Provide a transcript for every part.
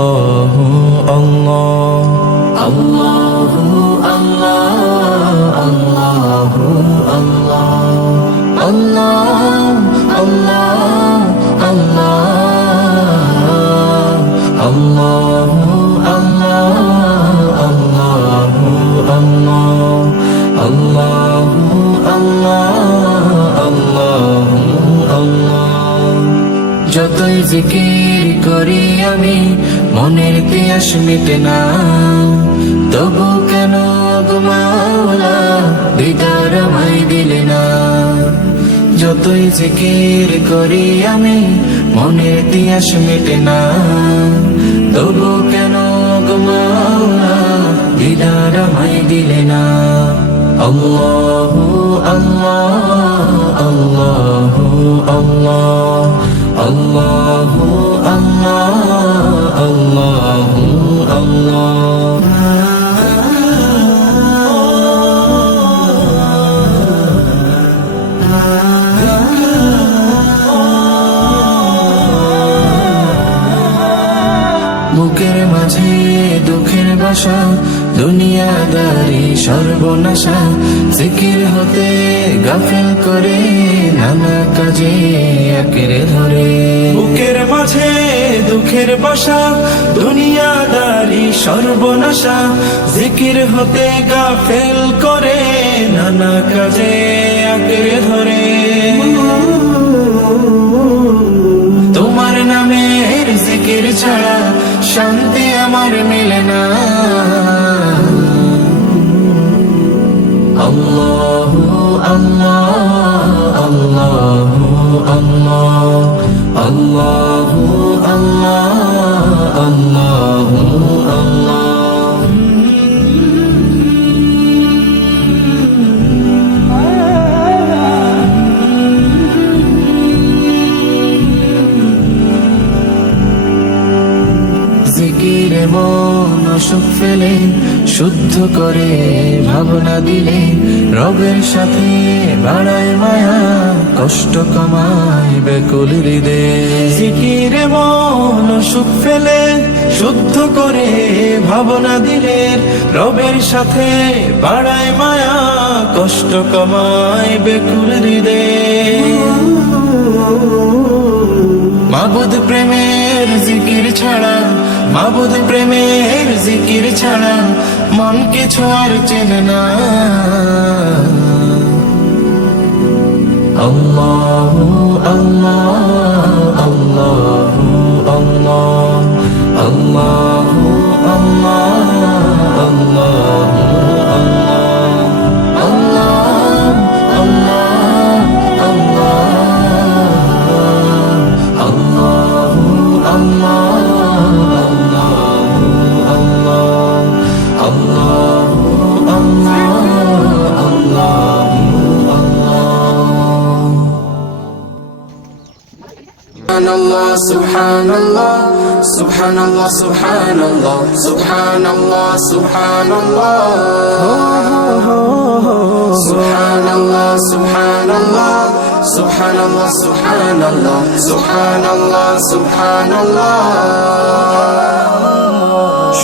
আল্লাহু আল্লাহ আল্লাহু আল্লাহ আল্লাহু আল্লাহ আল্লাহ আল্লাহ আল্লাহ আল্লাহু আল্লাহ আল্লাহু আল্লাহ আল্লাহু আল্লাহ আল্লাহু আল্লাহ। যতই জিকির করি আমি মনের তিয়াস মিটে না, তবু কেন গো মাওলা দিদার আমায় দিলে না। যতই জিকির করি আমি মনের তিয়াস মিটে না, তবু কেন গো মাওলা দিদার আমায় দিলে না। আল্লাহু আল্লাহ আল্লাহু আল্লাহ আল্লাহু আল্লাহ আল্লাহু আল্লাহ। বুকের মাঝে দুঃখের বাসা, দুনিয়াদারি সর্বনাশা, জিকির হতে গাফিল করে নানা কাজে আঁকড়ে ধরে। বুকের মাঝে দুঃখের বাসা, দুনিয়াদারি সর্বনাশা, জিকির হতে গাফেল করে নানা কাজে আঁকড়ে ধরে। তোমার নামের জিকির ছাড়া শান্তি আমার মেলে না। আল্লাহু আল্লাহ আল্লাহু আল্লাহ আল্লাহু আল্লাহ আল্লাহু আল্লাহ। জিকিরে মন সুখ ফেলে, শুদ্ধ করে ভাবনা দিলে, রবের সাথে বাড়ায় মায়া, কষ্ট কমায় ব্যাকুল হৃদয়। জিকিরে মন সুখ ফেলে, শুদ্ধ করে ভাবনা দিলে, রবের সাথে বাড়ায় মায়া, কষ্ট কমায় ব্যাকুল হৃদয়। মাবুদ প্রেমের জিকির ছাড়া, মাবুদ প্রেমের জিকির ছাড়া মন কিছু আর চেনে না। আল্লাহু আল্লাহ আল্লাহু আল্লাহ আল্লাহু আল্লাহ আল্লাহু Subhanallah, Subhanallah, Subhanallah, Subhanallah, Subhanallah, Subhanallah, Subhanallah, Subhanallah, Subhanallah, Subhanallah, Subhanallah।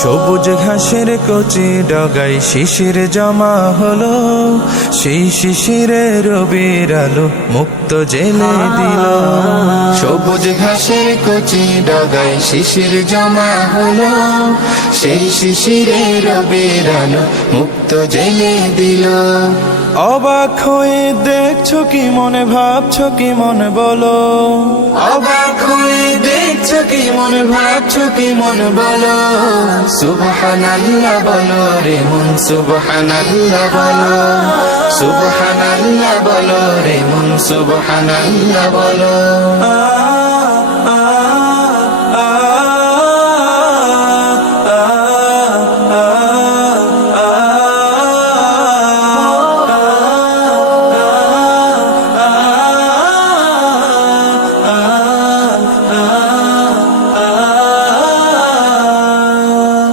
সবুজ ঘাসের কচি ডগায় শিশির জমা হলো, সেই শিশিরে রবির আলো মুক্ত জেলে দিল। সবুজ ঘাসের কচি ডগায় শিশির জমা হলো, সেই শিশিরে রবির আলো মুক্ত জেলে দিল। অবাক হয়ে দেখছো কি মনে, ভাবছো কি মনে বলো। অবাক হয়ে দেখছো কি মনে, ভাবছো কি মনে বলো। সুবহানাল্লাহ বলো রে মন, সুবহানাল্লাহ বলো, সুবহানাল্লাহ বলো রে মন, সুবহানাল্লাহ বলো।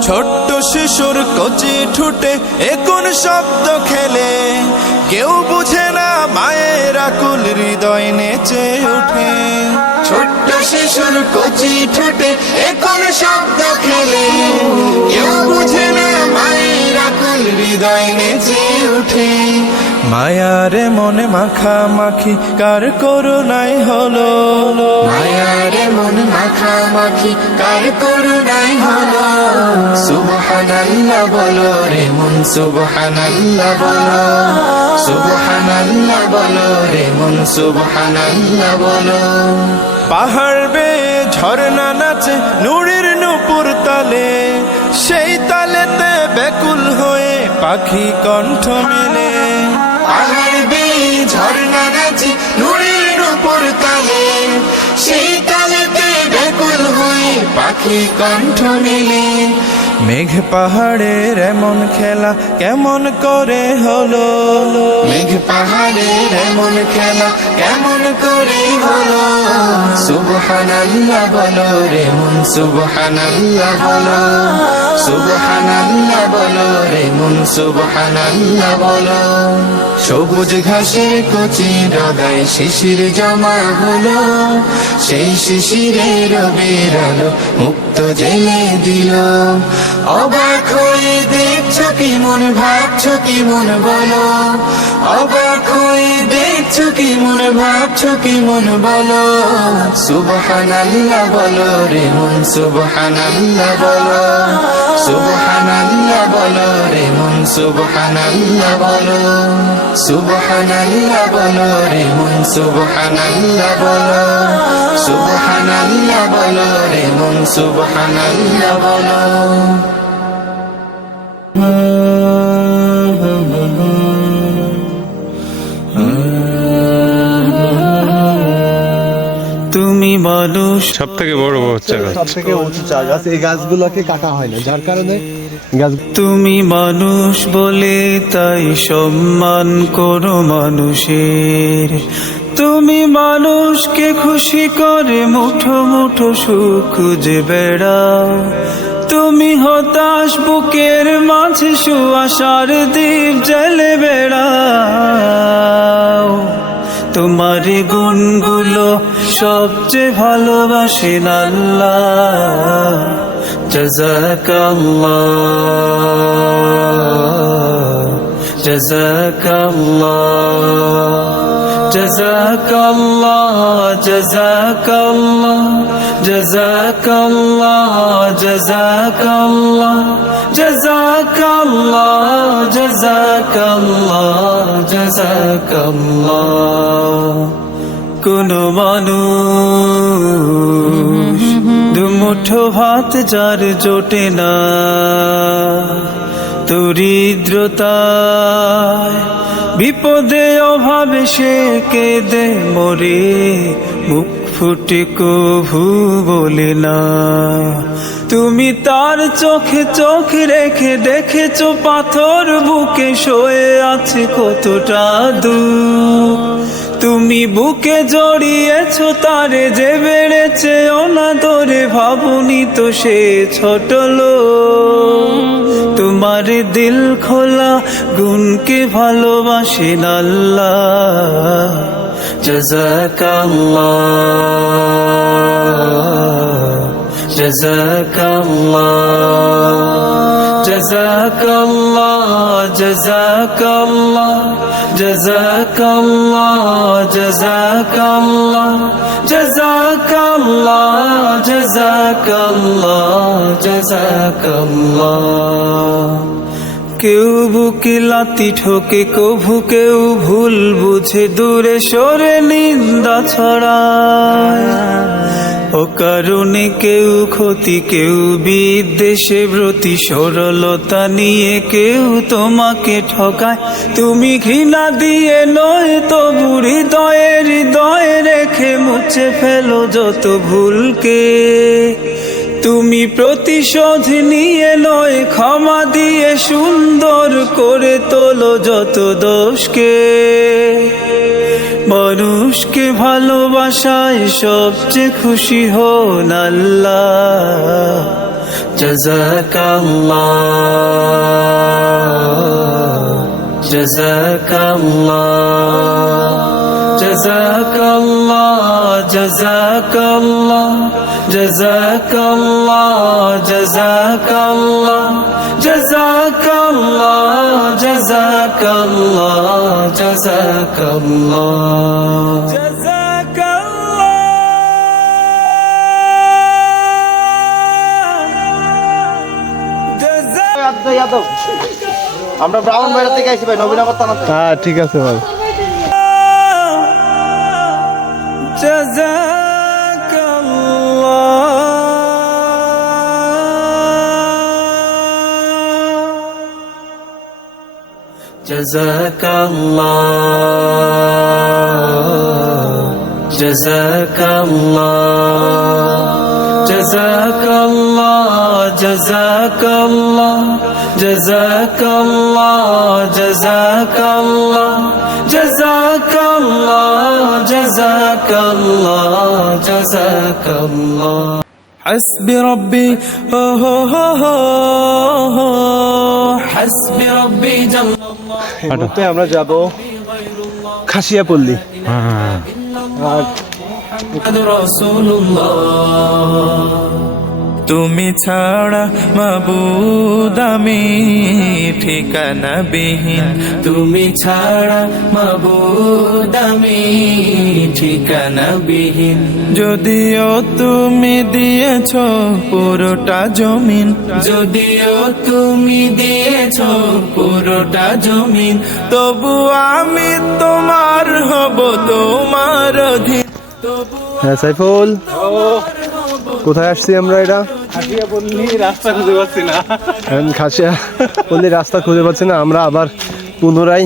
ছোট্ট শিশুর কচি ঠুটে কোন শব্দ খেলে, কেউ বুঝে না মায়ের আকুল হৃদয় নেচে ওঠে। ছোট্ট শিশুর কচি ঠোঁটে এ কোন শব্দ খেলে, কেউ বুঝে না মায়ের আকুল হৃদয় নেচে ওঠে। মায়ারে মনে মাখামাখি কার করুণাই হলো, মায়ারে মনে মাখামাখি কার করুণাই হলো। সুবহানাল্লাহ বলো রে মন, সুবহানাল্লাহ বলো, সুবহানাল্লাহ বলো রে মন, সুবহানাল্লাহ বলো। পাহাড় বেয়ে ঝরনা নাচে নূরের নূপুর তালে, সেই তালেতে ব্যাকুল হয়ে পাখি কণ্ঠ মেলে। পাহাড় বেয়ে ঝরনা নাচে নূরের নূপুর তালে, সেই তালেতে ব্যাকুল হয়ে পাখি কণ্ঠ মেলে। মেঘ পাহাড়ের এমন খেলা কেমন করে হলো, মেঘ পাহাড়ের এমন খেলা কেমন করে হলো। সুবহানাল্লাহ বলো রে মন, সুবহানাল্লাহ বলো, সুবহানাল্লাহ বলো রে মন, সুবহানাল্লাহ বলো। সবুজ ঘাসের কচি ডগায় শিশির জমা হলো, সেই শিশিরের রবির আলো মুক্ত জেলে দিল। অবাক হয়ে দেখছো কি মন, ভাবছো কি মন বলো, অবাক হয়ে দেখছো কি মন, ভাবছো কি মন বলো। সুবহানাল্লাহ বলো রে মন, সুবহানাল্লাহ বলো, সুবহানাল্লাহ বলো রে মন, সুবহানাল্লাহ বলো, সুবহানাল্লাহ বলো রে মন, সুবহানাল্লাহ বলো, সুবহানাল্লাহ বলো রে মন, সুবহানাল্লাহ বলো। তুমি মানুষ সব থেকে বড় বাচ্চা গাছ, সব থেকে উঁচু চা গাছ, এই গাছগুলোকে কাটা হয় না, যার কারণে গাছ। তুমি মানুষ বলে তাই সম্মান করো মানুষের। তুমি মানুষকে খুশি করে মুঠো মুঠো সুখ খুঁজে বেড়াও। তুমি হতাশ বুকের মাঝে সুআশার দ্বীপ জ্বেলে বেড়াও। তোমার গুণগুলো সবচেয়ে ভালোবাসেন আল্লাহ। জাযাকাল্লাহ, জাযাকাল্লাহ, জাযাকাল্লাহ, জাযাকাল্লাহ, জাযাকাল্লাহ, জাযাকাল্লাহ, জাযাকাল্লাহ, জাযাকাল্লাহ, জাযাকাল্লাহ। কোন মানুষ দুমুঠো ভাত যার জোটে না, দরিদ্রতায় বিপদে অভাবে সে কেঁদে মরে, মুখ ফুটে কভু বলে না। তুমি তার চোখে চোখ রেখে দেখেছো পাথর বুকে শোয়ে আছে কতটা দুঃখ। তুমি বুকে জড়িয়েছো তারে যে বেড়েছে অনাদরে, ভাবুনি তো সে ছোট লোক। তোমার দিল খোলা গুণকে ভালোবাসেন আল্লাহ। জাযাকাল্লাহ, জাযাকাল্লাহ, জাযাকাল্লাহ, জাযাকাল্লাহ, জাযাকাল্লাহ, জাযাকাল্লাহ, জাযাকাল্লাহ, জাযাকাল্লাহ, জাযাকাল্লাহ। কেউ বুকে লাথি ঠোকে কভু, কেউ ভুল বুঝে দূরে সরে নিন্দা ছড়ায়। ও কারণে কেউ ক্ষতি, কেউ বিদ্বেষে ব্রতি, সরলতা নিয়ে কেউ তোমাকে ঠকায়। তুমি ঘৃণা দিয়ে নয় তবু হৃদয়ে রেখে মুছে ফেলো যত ভুলকে। তুমি প্রতিশোধ নিয়ে নয় ক্ষমা দিয়ে সুন্দর করে তোলো যত দোষকে। মানুষকে ভালোবাসায় সবচেয়ে খুশি হন আল্লাহ। জাযাকাল্লাহ, জাযাকাল্লাহ, জাযাকাল্লাহ, জাযাকাল্লাহ, জাযাকাল্লাহ জাযাকাল্লাহ জাযাকাল্লাহ জাযাকাল্লাহ জাযাকাল্লাহ আমরা ব্রাহ্মণবাড়িয়া থেকে আইছি ভাই, নবীনগর থানা থেকে। হ্যাঁ ঠিক আছে ভাই। Jazakallah, Jazakallah, Jazakallah, Jazakallah, Jazakallah, Jazakallah, Jazakallah, Jazakallah, Jazakallah. حسبي ربي حسبي ربي جل এই মুহূর্তে আমরা যাব খাসিয়াপল্লী। محمد رسول الله তুমি ছাড়া মাবুদ আমি ঠিকানা বিহীন তুমি ছাড়া মাবুদ আমি ঠিকানা বিহীন যদিও তুমি দিয়েছো পুরোটা জমিন যদিও তুমি দিয়েছো পুরোটা জমিন তবু আমি তোমার হব তোমার অধীন হ্যাঁ সাইফুল, কোথায় আসছি আমরা? এটা রাস্তা খুঁজে পাচ্ছি না। খাসিয়াপল্লী রাস্তা খুঁজে পাচ্ছি না। আমরা আবার পুনরায়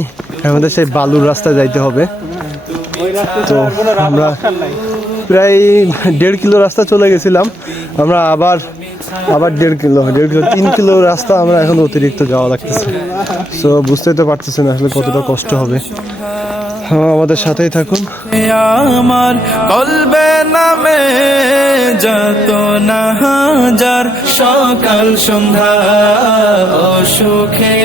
আমাদের সেই বালুর রাস্তায় যাইতে হবে। তো আমরা প্রায় 1.5 কিলো রাস্তা চলে গেছিলাম, আমরা আবার 1.5 কিলো 3 কিলো রাস্তা আমরা এখন অতিরিক্ত যাওয়া লাগতেছে। তো বুঝতেই তো পারতেছি না আসলে কতটা কষ্ট হবে। হ্যাঁ, আমাদের সাথেই থাকুন। আমার কলবে নামে যত না হাজার সকাল সন্ধ্যা অসুখে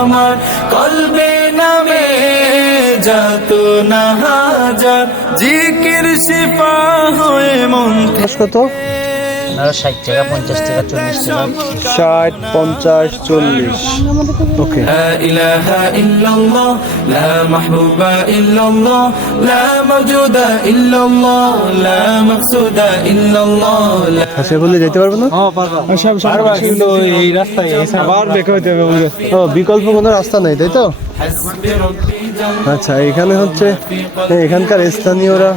আমার কলবে নামে যত না হাজার জিকির শিফা হয়ে মন কত? 60 টাকা, 50 টাকা, 40 টাকা। 60, 50, 40। ওকে। لا إله إلا الله لا محبوب إلا الله لا موجود إلا الله لا مقصود إلا الله لا খাসিয়াপল্লী যেতে পারবো না? এই রাস্তায় আবার বের হইতে হবে বলে। ও, বিকল্প কোনো রাস্তা নেই, তাই তো? حسبي ربي جل আচ্ছা, এখানে হচ্ছে এখানকার স্থানীয়রা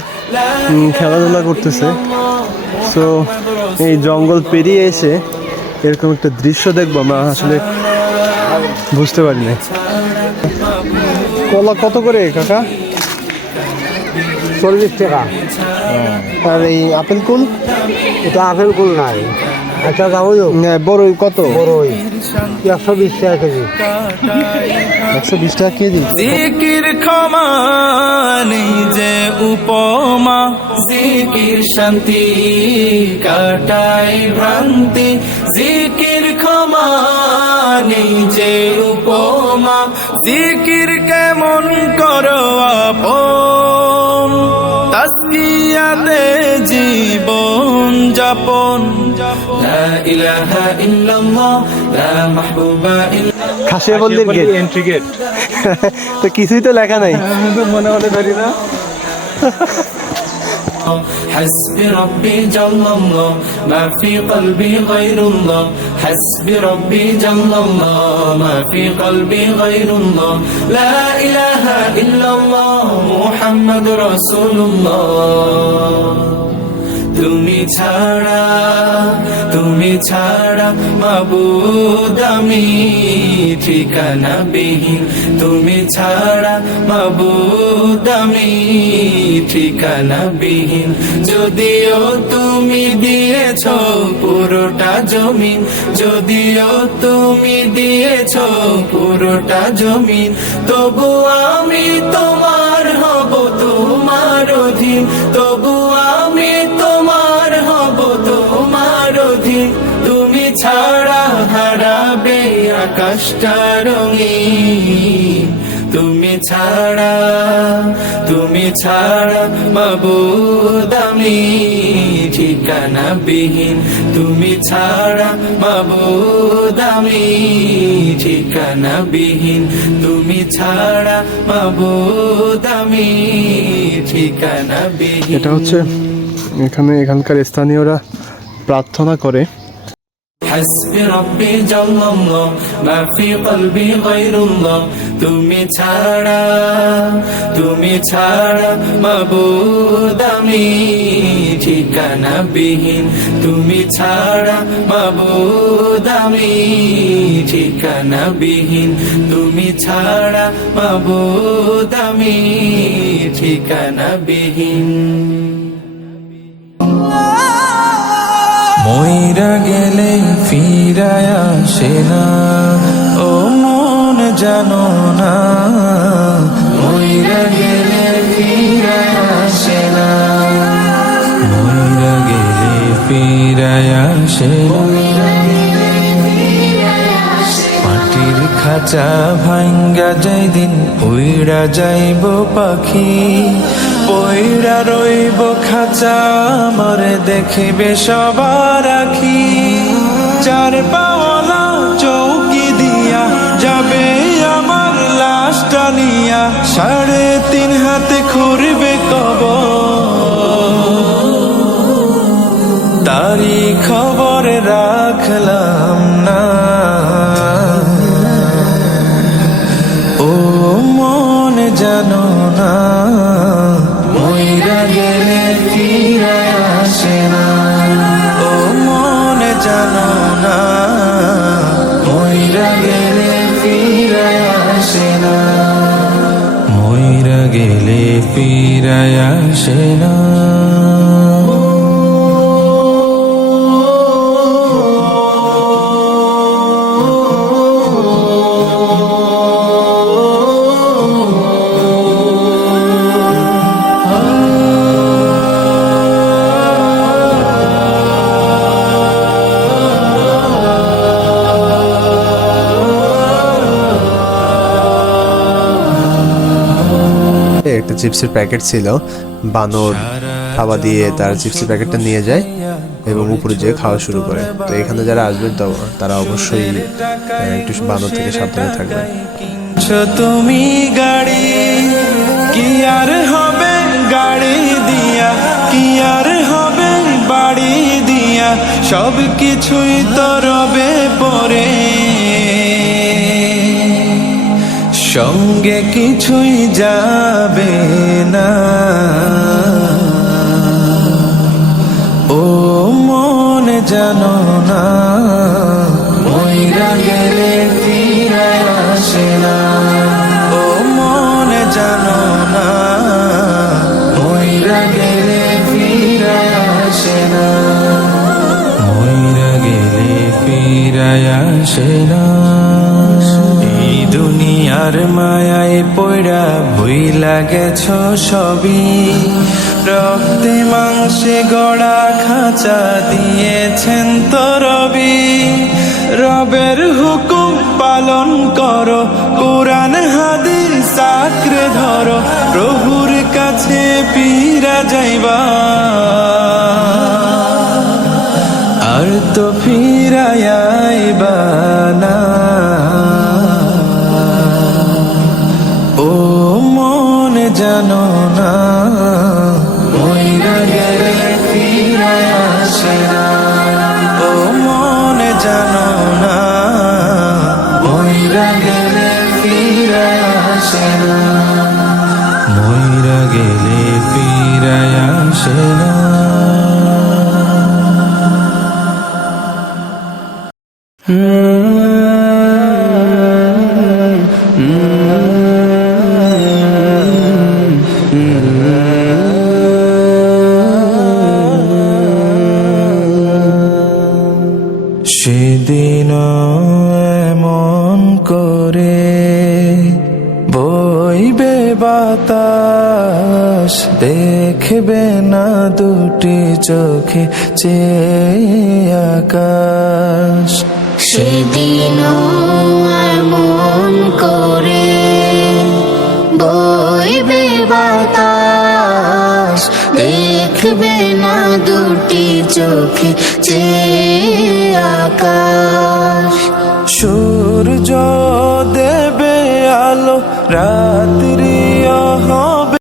খেলাধুলা করতেছে। তো এই জঙ্গল পেরিয়ে এসে এরকম একটা দৃশ্য দেখবো আমরা আসলে বুঝতে পারি না। কলা কত করে কাকা? 40 টাকা। আর এই আপেল কুল? এটা আপেল কুল নাই। আচ্ছা যাবো, বড়ই কত? বড়ই 120 টাকা কেজি। 120 টাকা কেজি। জিকির ক্ষমা নেই যে উপমা জিকির শান্তি কাটাই ভ্রান্তি জিকির ক্ষমা নেই যে উপমা জিকির কেমন করো আপন তাসকিয়াতে জীবন যাপন লা ইলাহা ইল্লাল্লাহ লা মাহবুবা ইল্লাল্লাহ খাসিয়াপল্লীর গেট, এন্ট্রি গেট। তো কিছুই তো লেখা নাই। মনে হলে ধরি না। حسبي ربي جل الله ما في قلبي غير الله حسبي ربي جل الله ما في قلبي غير الله لا إله إلا الله محمد رسول الله তুমি ছাড়া মাবুদ আমি ঠিকানা বিহীন তুমি ছাড়া মাবুদ আমি ঠিকানা বিহীন যদিও তুমি দিয়েছো পুরোটা জমিন যদিও তুমি দিয়েছো পুরোটা জমিন তবু আমি তোমার হব তোমার অধীন তবু আমি তোমার হব তোমার অধীন তুমি ছাড়া হারাবে আকাশটা রঙিন তুমি ছাড়া ছাড়া মাবুদ আমি ঠিকানা বিহীন, তুমি ছাড়া মাবুদ আমি ঠিকানা বিহীন, তুমি ছাড়া মাবুদ আমি ঠিকানা বিহীন। এটা হচ্ছে এখানকার স্থানীয়রা প্রার্থনা করে। حسبي ربي جل الله ما في قلبي غير الله, তুমি ছাড়া মাবুদ আমি ঠিকানা বিহীন, তুমি ছাড়া মাবুদ আমি ঠিকানা বিহীন, তুমি ছাড়া মাবুদ আমি ঠিকানা বিহীন। মইরা গেলে ফিরায় আসে না, ও মন জানো না, মইরা গেলে ফিরায় আসে না, মইরা গেলে ফিরায় আসে না। মাটির খাঁচা ভাঙ্গা যাই দিন উইড়া যাইব পাখি, পইড়া রইব খাঁচা মরে দেখিবে সবার আখি। চার পাওয়ালা চৌকি দিয়া যাবে আমার লাশটা নিয়া, 3.5 হাতে খুঁড়বে কবর, তারি খবর রাখলাম না। ও মন জানো না, মইরা গেলে ফিরায় আসে না, ও মন জানো না, মইরা গেলে ফিরায় আসে না, মইরা গেলে ফিরায় আসে না। একটা চিপসের প্যাকেট ছিল, বানর থাবা দিয়ে তার চিপসের প্যাকেটটা নিয়ে যায় এবং উপরে যেয়ে খাওয়া শুরু করে। তো এখানে যারা আসবেন তো তারা অবশ্যই একটু বানর থেকে সাবধানে থাকবেন। তুমি গাড়ি কি আর হবে গাড়ি দিয়া, কি আর হবে বাড়ি দিয়া, সব কিছুই তো রবে পরে, সঙ্গে কিছুই যাবে না। ও মন জানো না, মইরা গেলে ফিরায় আসে না, ও মন জানো না, মইরা গেলে ফিরায় আসে না, মইরা গেলে ফিরায় আসে না। এই দুনিয়ার মায়ায় পড়া ভুইলা গেছো সবই, রক্তে মাংসে গড়া খাঁচা দিয়েছেন তো রবি। রবের হুকুম পালন করো, কোরআন হাদিস আঁকড়ে ধরো, প্রভুর কাছে ফিরা যাইবা, আর তো ফিরায় আইবা না। ও মন জানো না, মইরা গেলে ফিরায় আসে না, ও মন জানো না, মইরা গেলে ফিরায় আসে না, মইরা গেলে ফিরায় আসে না। সেদিন এমন করে বইবে বাতাস, দেখবে না দুটি চোখে চেয়ে আকাশ। সেদিন এমন করে বইবে বাতাস, দেখবে না দুটি চোখে চেয়ে আকাশ। সূর্য দেবে আলো রাত